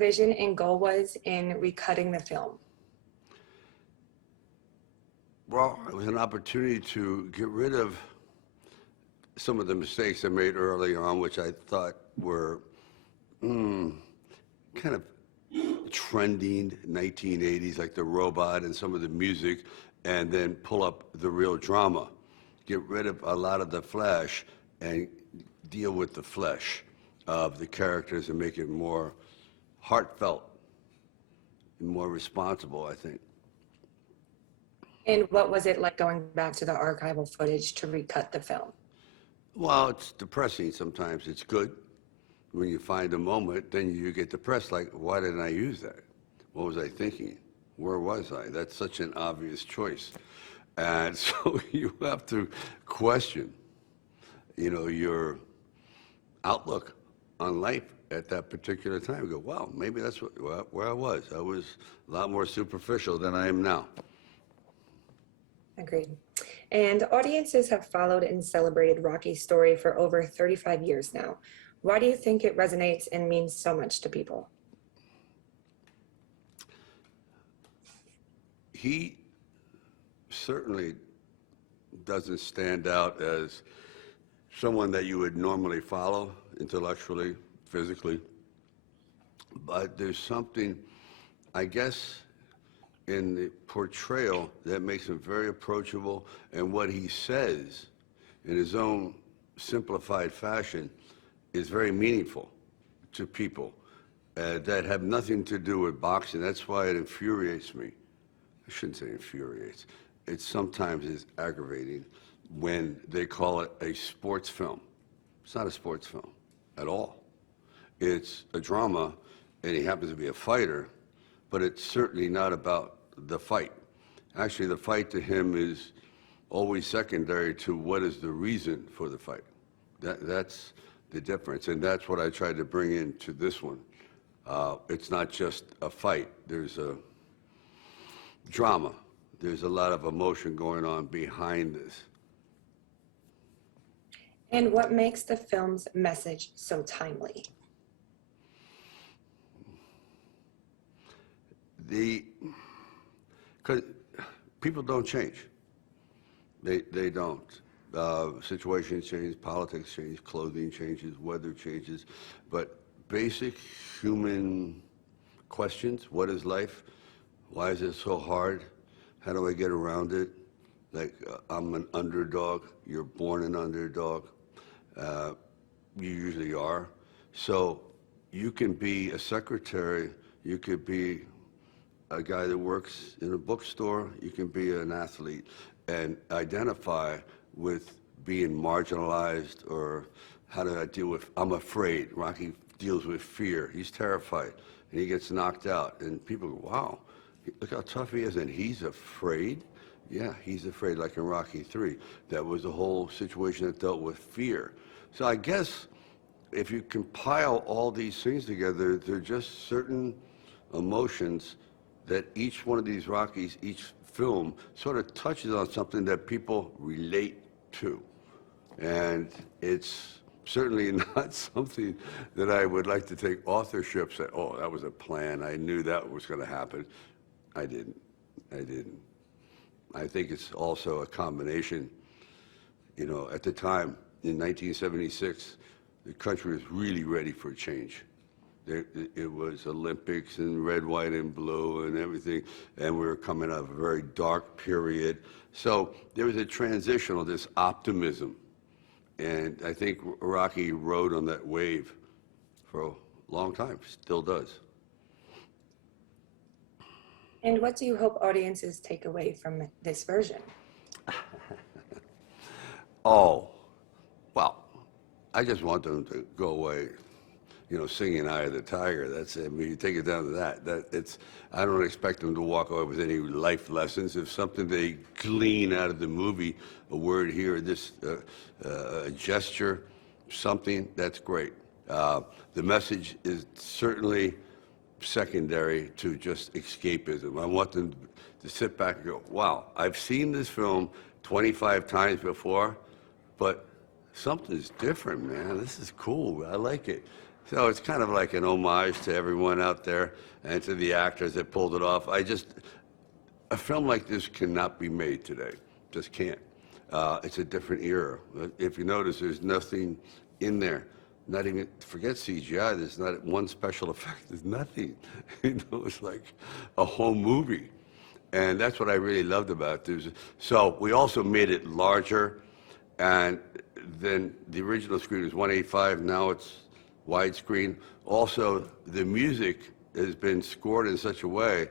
vision and goal was in recutting the film? Well, it was an opportunity to get rid of some of the mistakes I made early on, which I thought were kind of trending 1980s, like the robot and some of the music, and then pull up the real drama. Get rid of a lot of the flash and deal with the flesh of the characters and make it more heartfelt and more responsible, I think. And what was it like going back to the archival footage to recut the film? Well, it's depressing sometimes. It's good. When you find a moment, then you get depressed, like, why didn't I use that? What was I thinking? Where was I? That's such an obvious choice. And so you have to question, your outlook on life at that particular time. You go, wow, maybe that's where I was. I was a lot more superficial than I am now. Agreed. And audiences have followed and celebrated Rocky's story for over 35 years now. Why do you think it resonates and means so much to people? He certainly doesn't stand out as someone that you would normally follow intellectually, physically. But there's something, I guess, in the portrayal that makes him very approachable, and what he says in his own simplified fashion is very meaningful to people that have nothing to do with boxing. That's why it infuriates me. I shouldn't say infuriates. It sometimes is aggravating when they call it a sports film. It's not a sports film at all. It's a drama, and he happens to be a fighter, but it's certainly not about the fight. Actually, the fight to him is always secondary to what is the reason for the fight. That's the difference, and that's what I tried to bring into this one. It's not just a fight. There's a drama. There's a lot of emotion going on behind this. And what makes the film's message so timely? Because people don't change. They don't. Situations change, politics change, clothing changes, weather changes, but basic human questions: what is life? Why is it so hard? How do I get around it? Like, I'm an underdog. You're born an underdog. You usually are. So you can be a secretary. You could be a guy that works in a bookstore. You can be an athlete and identify with being marginalized, or how do I deal with, I'm afraid. Rocky deals with fear. He's terrified, and he gets knocked out. And people go, wow, look how tough he is, and he's afraid? Yeah, he's afraid, like in Rocky 3. That was the whole situation that dealt with fear. So I guess if you compile all these things together, they're just certain emotions that each one of these Rockies, each film, sort of touches on something that people relate to. And it's certainly not something that I would like to take authorship, say, oh, that was a plan, I knew that was going to happen. I didn't. I think it's also a combination. At the time, in 1976, the country was really ready for a change. It was Olympics and red, white, and blue and everything, and we were coming out of a very dark period. So there was a transitional, this optimism, and I think Rocky rode on that wave for a long time, still does. And what do you hope audiences take away from this version? Oh, well, I just want them to go away, singing Eye of the Tiger. That's it. I mean, you take it down to that. I don't expect them to walk away with any life lessons. If something they glean out of the movie, a word here, a gesture, something, that's great. The message is certainly secondary to just escapism. I want them to sit back and go, wow, I've seen this film 25 times before, but something's different, man. This is cool. I like it. So it's kind of like an homage to everyone out there and to the actors that pulled it off. A film like this cannot be made today. Just can't. It's a different era. If you notice, there's nothing in there. Not even, forget CGI, there's not one special effect, there's nothing. It's like a whole movie. And that's what I really loved about this. So we also made it larger, and then the original screen was 185, now it's widescreen. Also, the music has been scored in such a way,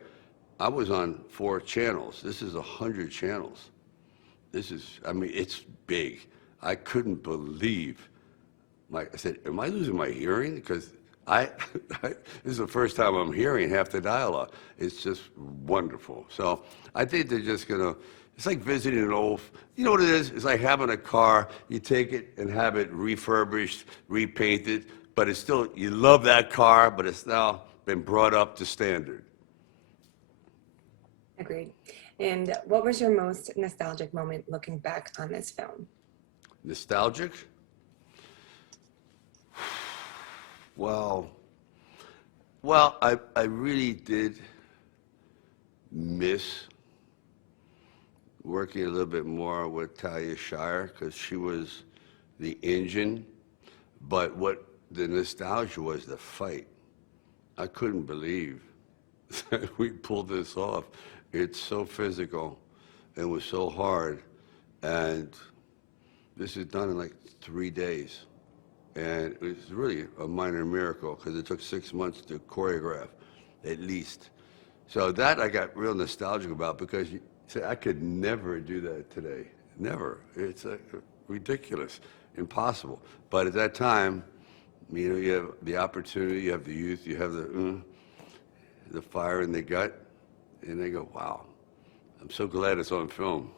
I was on 4 channels. This is 100 channels. I mean, it's big. I couldn't believe, I said, am I losing my hearing? Because this is the first time I'm hearing half the dialogue. It's just wonderful. So I think they're just gonna, it's like visiting an old, you know what it is? It's like having a car, you take it and have it refurbished, repainted, but it's still, you love that car, but it's now been brought up to standard. Agreed. And what was your most nostalgic moment looking back on this film? Nostalgic? Well, I really did miss working a little bit more with Talia Shire because she was the engine. But what the nostalgia was, the fight. I couldn't believe that we pulled this off. It's so physical. It was so hard. And this is done in like 3 days. And it was really a minor miracle because it took 6 months to choreograph, at least. So that I got real nostalgic about because you say, I could never do that today. Never. It's ridiculous, impossible. But at that time, you know, you have the opportunity, you have the youth, you have the fire in the gut, and they go, wow, I'm so glad it's on film.